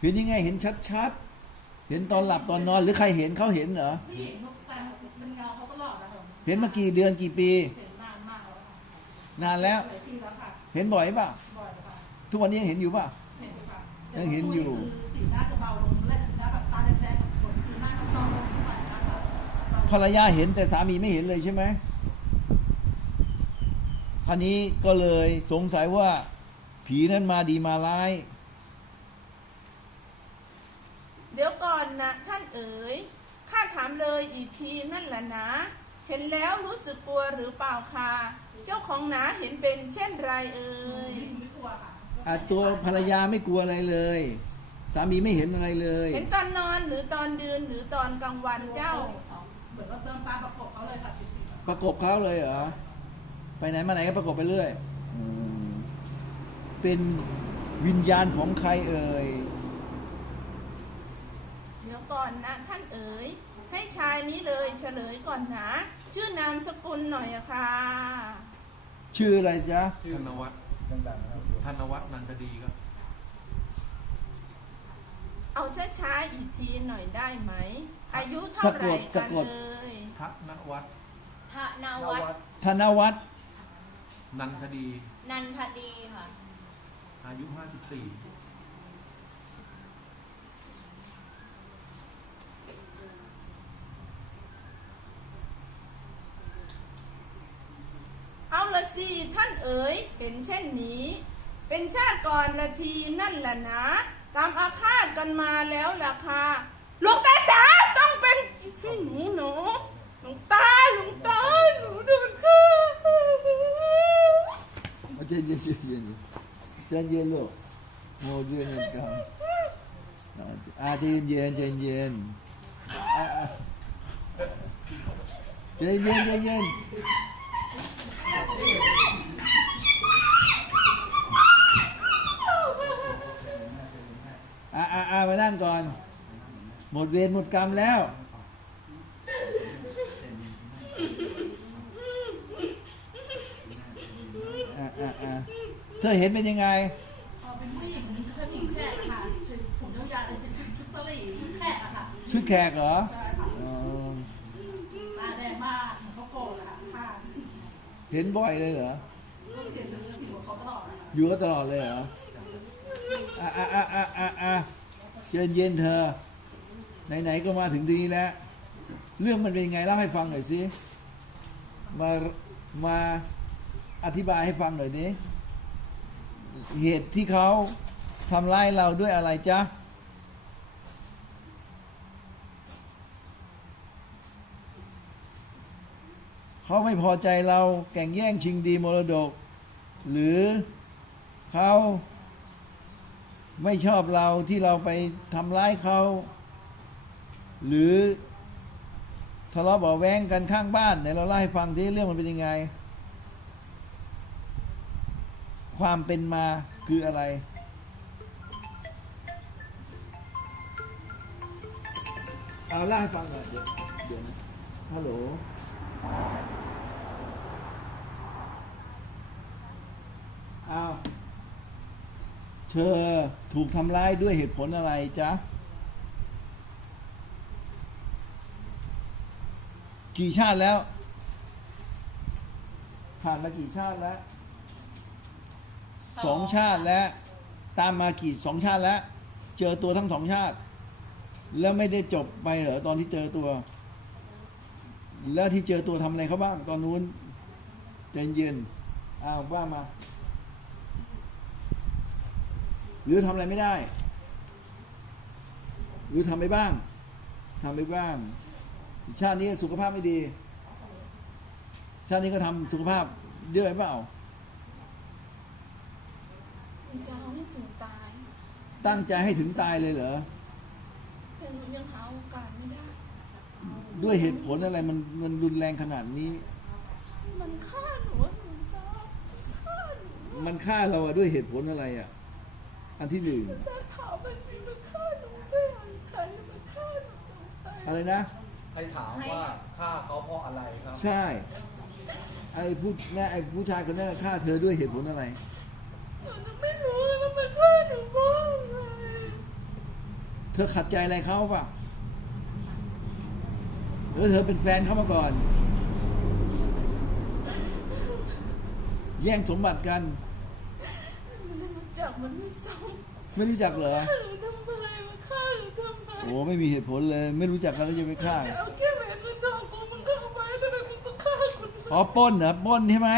เห็นยังไงเห็นชัดๆเห็นตอนหลับตอนนอนหรือใครเห็นเขาเห็นเหรอผู้หญิงแฟนเป็นเงาเขาตลอดนะคะเห็นมากี่เดือนกี่ปีเห็นนานมากแล้วค่ะนานแล้วหลายปีแล้วค่ะเห็นบ่อยป่ะบ่อยค่ะทุกวันนี้ยังเห็นอยู่ป่ะเห็นค่ะยังเห็นอยู่คือสีหน้าจะเบาลงเล่นหน้าแบบตาแดงๆขนคือหน้าก็เศร้าลงทุกวันนะคะภรรยาเห็นแต่สามีไม่เห็นเลยใช่ไหมคราวนี้ก็เลยสงสัยว่าผีนั้นมาดีมาร้ายเดี๋ยวก่อนนะท่านเอ๋ยข้าถามเลยอีกทีนั่นแหละนะเห็นแล้วรู้สึกกลัวหรือเปล่าคะเจ้าของหนาเห็นเป็นเช่นไรเอ่ยไม่กลัวค่ะตัวภรรยาไม่กลัวอะไรเลยสามีไม่เห็นอะไรเลยเห็นตอนนอนหรือตอนยืนหรือตอนกลางวันเจ้าเหมือนว่าเติมตาประกบเขาเลยค่ะประกบเขาเลยเหรอไปไหนมาไหนก็ประกบไปเรื่อยเป็นวิญญาณของใครเอ่ยเดี๋ยวก่อนนะท่านเอ๋ยให้ชายนี้เลยเฉลยก่อนนะชื่อนามสกุลหน่อยอะค่ะชื่ออะไรจ๊ะธนวัฒน์ธนวัฒน์นันทดีครับเอาช้าๆอีกทีหน่อยได้ไหมอายุเท่าไหร่กันเอ่ยธนวัฒน์ธนวัฒน์ธนวัฒน์นันทดีนันทดีค่ะอายุ54เอาละสิท่านเอ๋ยเห็นเช่นนี้เป็นชาติก่อนละทีนั่นแหละนะตามอาฆาตกันมาแล้วล่ะค่ะหลวงตาจ๋าต้องเป็นหนูหลวงตาหนูโดนฆ่าใจเย็นใจเย็นลูกโมด้วยเงินกันใจเย็นใจเย็นใจเย็นมานั่งก่อนหมดเวรหมดกรรมแล้วเธอเห็นเป็นยังไงเป็นผู้หญิงแขกค่ะผมยาวๆเลยชุดสลีชุดแขกอะค่ะชุดแขกเหรอใช่ค่ะตาแดงมากเขาโกรธอะค่ะเห็นบ่อยเลยเหรอเห็นอยู่กับเขาตลอดอยู่ก็ตลอดเลยเหรอเย็นเธอไหนๆก็มาถึงทีแล้วเรื่องมันเป็นยังไงเล่าให้ฟังหน่อยสิมาอธิบายให้ฟังหน่อยดิเหตุที่เขาทำร้ายเราด้วยอะไรจ๊ะเขาไม่พอใจเราแข่งแย่งชิงดีมรดกหรือเขาไม่ชอบเราที่เราไปทำร้ายเขาหรือทะเลาะเบาะแว้งกันข้างบ้านไหนเราเล่าให้ฟังที่เรื่องมันเป็นยังไงความเป็นมาคืออะไรเอาเล่าให้ฟังหน่อยเดี๋ยวนะฮัลโหลเอาเธอถูกทำร้ายด้วยเหตุผลอะไรจ๊ะกี่ชาติแล้วผ่านมากี่ชาติแล้ว2 ชาติแล้วตามมากี่2 ชาติแล้วเจอตัวทั้ง2 ชาติแล้วไม่ได้จบไปเหรอตอนที่เจอตัวแล้วที่เจอตัวทำอะไรเขาบ้างตอนนู้นใจเย็นว่ามาหรือทำอะไรไม่ได้หรือทำไปบ้างชาตินี้สุขภาพไม่ดีชาตินี้ก็ทำสุขภาพเยอะไปเปล่าจะเอาให้ถึงตายตั้งใจให้ถึงตายเลยเหรอแต่หนูยังหาโอกาสไม่ได้ด้วยเหตุผลอะไรมันรุนแรงขนาดนี้มันฆ่าหนูมันฆ่าเราด้วยเหตุผลอะไรอันที่หนึ่งถามมันสิมันฆ่าหนูไม่ใครมันฆ่าหนูอะไรนะใครถามว่าฆ่าเขาเพราะอะไรครับใช่ไอ้ผู้ชายคนนั้นฆ่าเธอด้วยเหตุผลอะไรหนูไม่รู้ว่ามันฆ่าหนูเพราะอะไร เธอขัดใจอะไรเขาป่ะหรือเธอเป็นแฟนเขามาก่อน แย่งสมบัติกัน ไม่รู้จักมันไม่ซ้ ไม่รู้จักเหรอ ำหนูทำไมมาฆ่าหนูทำไม โอ้ไม่มีเหตุผลเลย ไม่รู้จักกันแล้วจะไปฆ่า เอาแค่แหวนเงินทองกูมันก็เอาไว้ทำไมมึงต้องฆ่าคน อ๋อปล้นเหรอปล้นใช่ไหม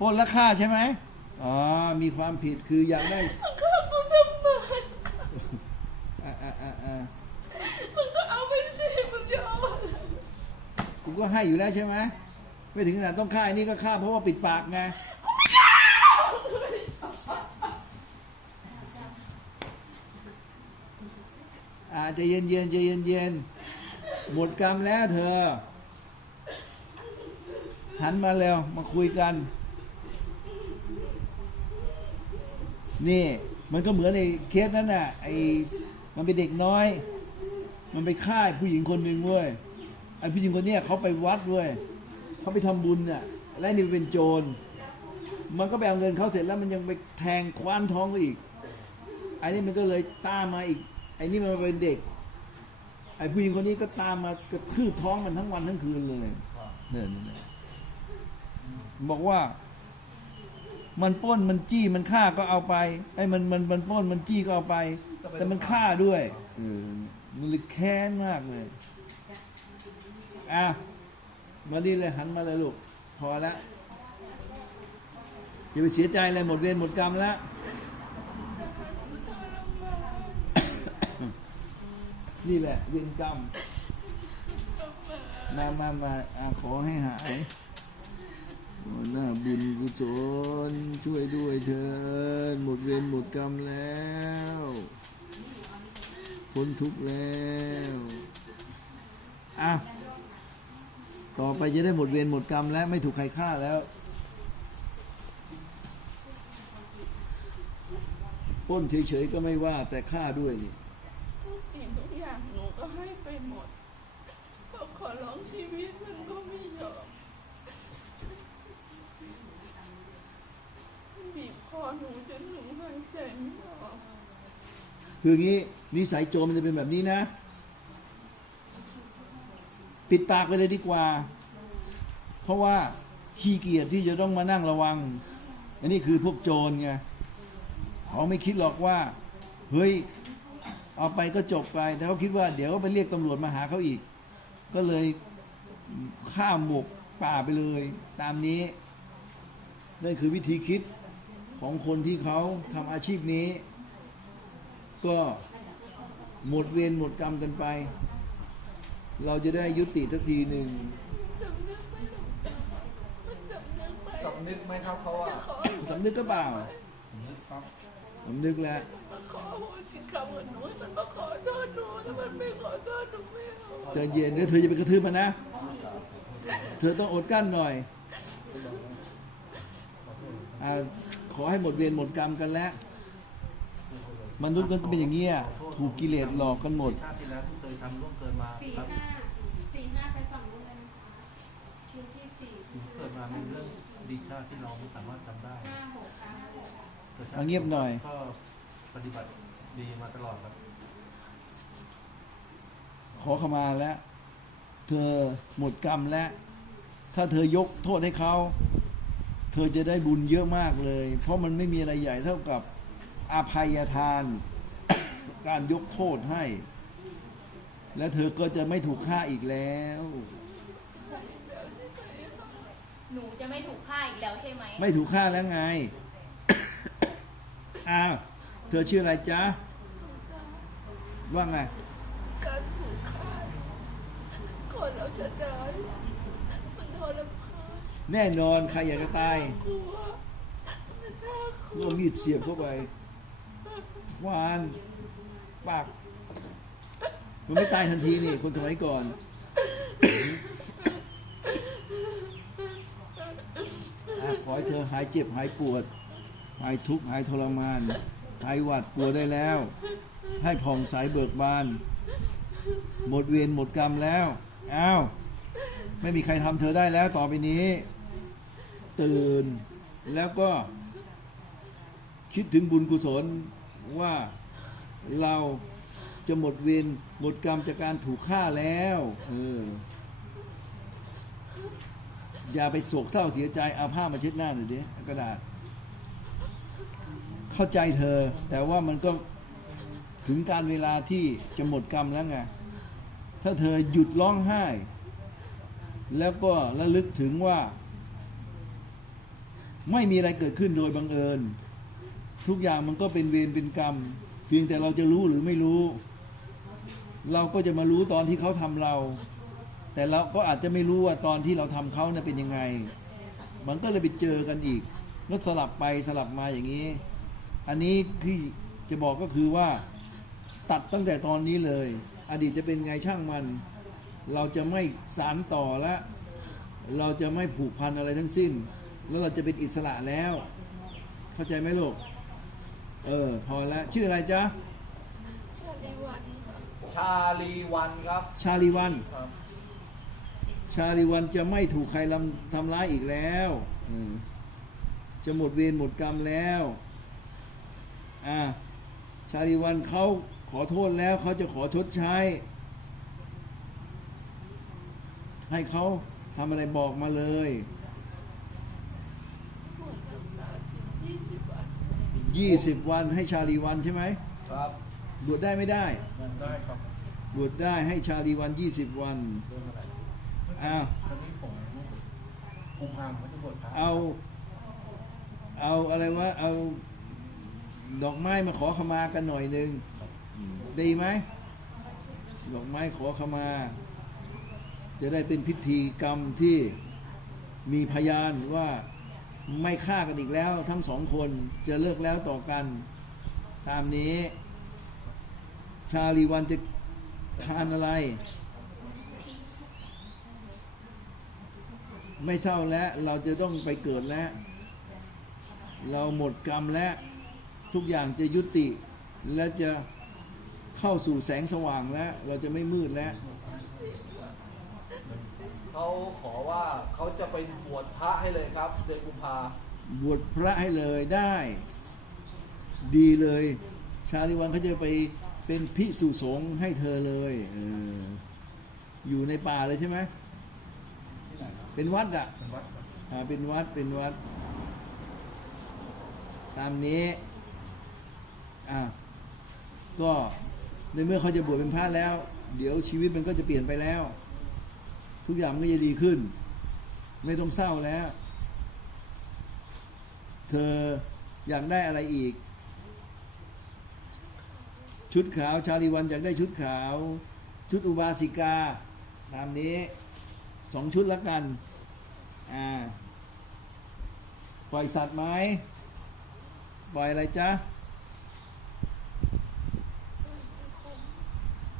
ปล้นแล้วฆ่าใช่ไหมอ๋อมีความผิดคืออยากได้ มึงฆ่ากูทำไม มึงก็เอาไปสิมึงจะเอาอะไร กูก็ให้อยู่แล้วใช่ไหมไม่ถึงขนาดต้องฆ่าอันนี้ก็ฆ่าเพราะว่าปิดปากไงใจเย็นเย็นใจเย็นเย็นหมดกรรมแล้วเธอ หันมาแล้วมาคุยกัน นี่มันก็เหมือนไอ้เคสนั้นน่ะไอ้มันเป็นเด็กน้อย มันไปฆ่าผู้หญิงคนหนึ่งเว้ยไอ้ผู้หญิงคนเนี้ยเขาไปวัดเว้ยเขาไปทำบุญน่ะและนี่เป็นโจรมันก็ไปเอาเงินเขาเสร็จแล้วมันยังไปแทงคว้านท้องเขาอีกไอ้นี่มันก็เลยตามมาอีกไอ้นี่มันเป็นเด็กไอ้ผู้หญิงคนนี้ก็ตามมากระทืบท้องมันทั้งวันทั้งคืนเลยเนี่ยบอกว่ามันปล้นมันจี้มันฆ่าก็เอาไปไอ้มันปล้นมันจี้ก็เอาไป แต่มันฆ่าด้วยมันเลยแค้นมากเลยมาดีเลยหันมาเลยลูกพอแล้วอย่าไปเสียใจเลยหมดเวรหมดกรรมแล้ว นี่แหละเวรกรรมมาขอให้หายหน้าบุญกุศลช่วยด้วยเถิดหมดเวรหมดกรรมแล้วพ้นทุกข์แล้วต่อไปจะได้หมดเวรหมดกรรมแล้วไม่ถูกใครฆ่าแล้วปล้นเฉยๆก็ไม่ว่าแต่ฆ่าด้วยนี่ ทุกสิ่งทุกอย่างหนูก็ให้ไปหมดเขาขอร้องชีวิตมันก็ไม่ยอมบีบคอหนูจนหนูหายใจไม่ออก คืออย่างนี้นิสัยโจรมันจะเป็นแบบนี้นะ ปิดปากไปเลยดีกว่า เพราะว่าขี้เกียจที่จะต้องมานั่งระวัง อันนี้คือพวกโจรไงเขาไม่คิดหรอกว่าเฮ้ยเอาไปก็จบไปแต่เขาคิดว่าเดี๋ยวก็ไปเรียกตำรวจมาหาเขาอีก ก็เลยฆ่าหมกป่าไปเลยตามนี้นั่นคือวิธีคิดของคนที่เขาทำอาชีพนี้ ก็หมดเวรหมดกรรมกันไป เราจะได้ยุติสักทีหนึ่ง สำนึกไหมหลวงตามันสำนึกไหม สำนึกไหมครับเขาว่า ขอ สำนึกก็เปล่าสำนึกแล้ว มาขอโหสิกรรมกับหนูมันมาขอโทษหนูถ้ามันไม่ขอโทษหนูไม่เอา ใจเย็นเดี๋ยวเธอจะไปกระทืบมันนะ เธอต้องอดกั้นหน่อยขอให้หมดเวรหมดกรรมกันแล้วมนุษย์ก็เป็นอย่างนี้ถูกกิเลสหลอกกันหมด ชาติที่แล้วที่เคยทำร่วมเกินมาครับ 4 5ไปฝั่งนู้นเลยนะคะคิวที่4 เกิดมามีเรื่องดีชาติที่เราไม่สามารถจำได้ 5 6 3 แต่ชา เอา ติ เงียบหน่อย ก็ปฏิบัติดีมาตลอดครับ ขอขมาแล้ว เธอหมดกรรมแล้ว ถ้าเธอยกโทษให้เขา เธอจะได้บุญเยอะมากเลย เพราะมันไม่มีอะไรใหญ่เท่ากับอภัยทาน การยกโทษให้ และเธอก็จะไม่ถูกฆ่าอีกแล้ว หนูจะไม่ถูกฆ่าอีกแล้วใช่ไหม ไม่ถูกฆ่าแล้วไง เธอชื่ออะไรจ๊ะ ว่าไง การถูกฆ่าคนเราจะตายมันทรมาน แน่นอนใครอยากจะตาย กลัวมันน่ากลัว ก็มีดเสียบเข้าไปวานปากมันไม่ตายทันทีนี่ คนสมัยก่อน ขอให้เธอหายเจ็บหายปวด หายทุกข์หายทรมาน หายหวาดกลัวได้แล้ว ให้ผ่องใสเบิกบาน หมดเวรหมดกรรมแล้วอ้าวไม่มีใครทำเธอได้แล้วต่อไปนี้ ตื่นแล้วก็คิดถึงบุญกุศลว่าเรา จะหมดเวรหมดกรรมจากการถูกฆ่าแล้วอย่าไปโศกเศร้าเสียใจเอาผ้ามาเช็ดหน้าหน่อยดิกระดาษเข้าใจเธอแต่ว่ามันก็ถึงการเวลาที่จะหมดกรรมแล้วไงถ้าเธอหยุดร้องไห้ แล้วก็ระลึกถึงว่าไม่มีอะไรเกิดขึ้นโดยบังเอิญทุกอย่างมันก็เป็นเวรเป็นกรรมเพียงแต่เราจะรู้หรือไม่รู้ เราก็จะมารู้ตอนที่เขาทำเรา แต่เราก็อาจจะไม่รู้ว่าตอนที่เราทำเขาเนี่ยเป็นยังไงมันก็เลยไปเจอกันอีกแล้วสลับไปสลับมาอย่างนี้อันนี้ที่จะบอกก็คือว่าตัดตั้งแต่ตอนนี้เลยอดีตจะเป็นไงช่างมันเราจะไม่สานต่อและเราจะไม่ผูกพันอะไรทั้งสิ้นแล้วเราจะเป็นอิสระแล้วเข้าใจไหมลูกพอแล้วชื่ออะไรจ๊ะ ชาลีวัน ชาลีวันครับ ชาลีวัน ครับ ชาลีวันจะไม่ถูกใครทำร้ายอีกแล้วจะหมดเวรหมดกรรมแล้วชาลีวันเขาขอโทษแล้วเขาจะขอชดใช้ให้เขาทำอะไรบอกมาเลย20 วันให้ชาลีวันใช่ไหม ครับ บวชได้ไม่ได้ ได้ครับ บวชได้ให้ชาลีวัน20 วัน เรื่องอะไร อ้าว คราวนี้ผมกุมภาพันธ์เขาจะบวชพระ เอาอะไรวะเอาดอกไม้มาขอขมากันหน่อยหนึ่งดีไหมดอกไม้ขอขมา จะได้เป็นพิธีกรรมที่มีพยานว่าไม่ฆ่ากันอีกแล้วทั้งสองคนจะเลิกแล้วต่อกันตามนี้ชาลีวันจะทานอะไร ไม่เท่าแล้วเราจะต้องไปเกิดแล้วเราหมดกรรมแล้วทุกอย่างจะยุติและจะเข้าสู่แสงสว่างแล้วเราจะไม่มืดแล้ว เขาขอว่าเขาจะไปบวชพระให้เลยครับเดือนกุมภา บวชพระให้เลยได้ดีเลย ชาลีวันเขาจะไปเป็นภิกษุสงฆ์ให้เธอเลยอยู่ในป่าเลยใช่ไหมเป็นวัดอ่ะ เป็นวัดครับ เป็นวัดตามนี้ก็ในเมื่อเขาจะบวชเป็นพระแล้ว เดี๋ยวชีวิตมันก็จะเปลี่ยนไปแล้ว ทุกอย่างมันก็จะดีขึ้น ไม่ต้องเศร้าแล้ว เธออยากได้อะไรอีก ชุดขาวชาลีวันอยากได้ชุดขาว ชุดอุบาสิกาตามนี้2 ชุดละกันปล่อยสัตว์ไหมปล่อยอะไรจ๊ะ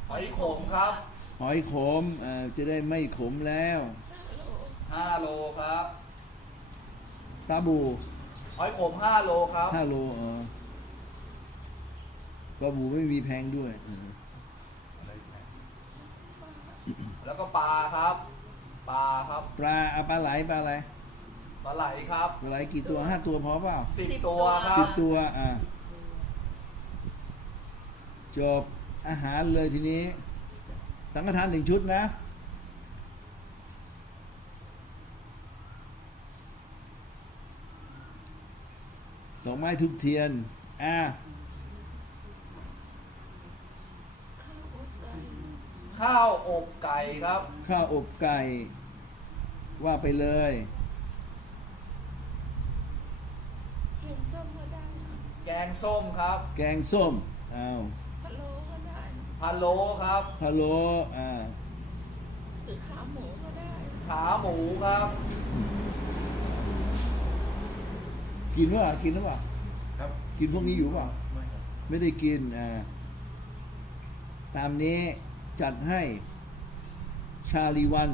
หอยขมครับ หอยขมจะได้ไม่ขมแล้ว 5 โลครับ ปลาบู หอยขม5 โลครับ 5 โลปลาบูไม่มีแพงด้วย แล้วก็ปลาครับ ปลาครับ ปลาปลาไหลปลาอะไร ปลาไหลครับ ปลาไหลกี่ตัว5 ตัวพอเปล่า 10 ตัวครับ 10 ตัวจบอาหารเลยทีนี้สังฆทาน1 ชุดนะดอกไม้ทุกเทียนข้าวอบไก่ครับ ข้าวอบไก่ว่าไปเลย เห็นส้มก็ได้ แกงส้มครับ แกงส้มพะโล้ก็ได้ พะโล้ครับ พะโล้หรือขาหมูก็ได้ ขาหมูครับ กินหรือเปล่ากินหรือเปล่า ครับ กินพวกนี้อยู่เปล่า ไม่ครับ ไม่ได้กินตามนี้จัดให้ชาลีวัน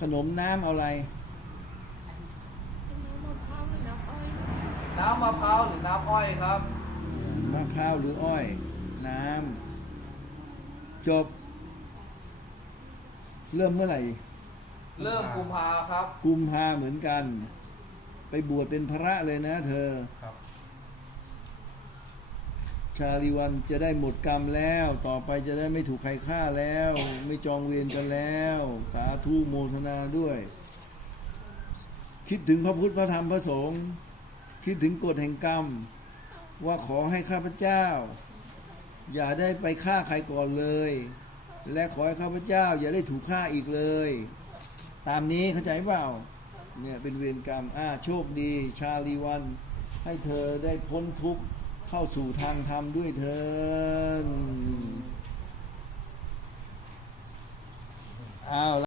ขนมน้ำเอาอะไร น้ำมะพร้าวหรือน้ำอ้อย น้ำมะพร้าวหรือน้ำอ้อยครับ มะพร้าวหรืออ้อย น้ำจบ เริ่มเมื่อไหร่ เริ่มกุมภาครับ กุมภาเหมือนกัน ไปบวชเป็นพระเลยนะเธอ ครับ ชาลีวันจะได้หมดกรรมแล้ว ต่อไปจะได้ไม่ถูกใครฆ่าแล้ว ไม่จองเวรกันแล้ว สาธุโมทนาด้วย คิดถึงพระพุทธพระธรรมพระสงฆ์คิดถึงกฎแห่งกรรม ว่าขอให้ข้าพเจ้า อย่าได้ไปฆ่าใครก่อนเลย และขอให้ข้าพเจ้า อย่าได้ถูกฆ่าอีกเลย ตามนี้เข้าใจเปล่าเนี่ยเป็นเวรกรรมโชคดีชาลีวัน ให้เธอได้พ้นทุกข์เข้าสู่ทางธรรมด้วยเถิด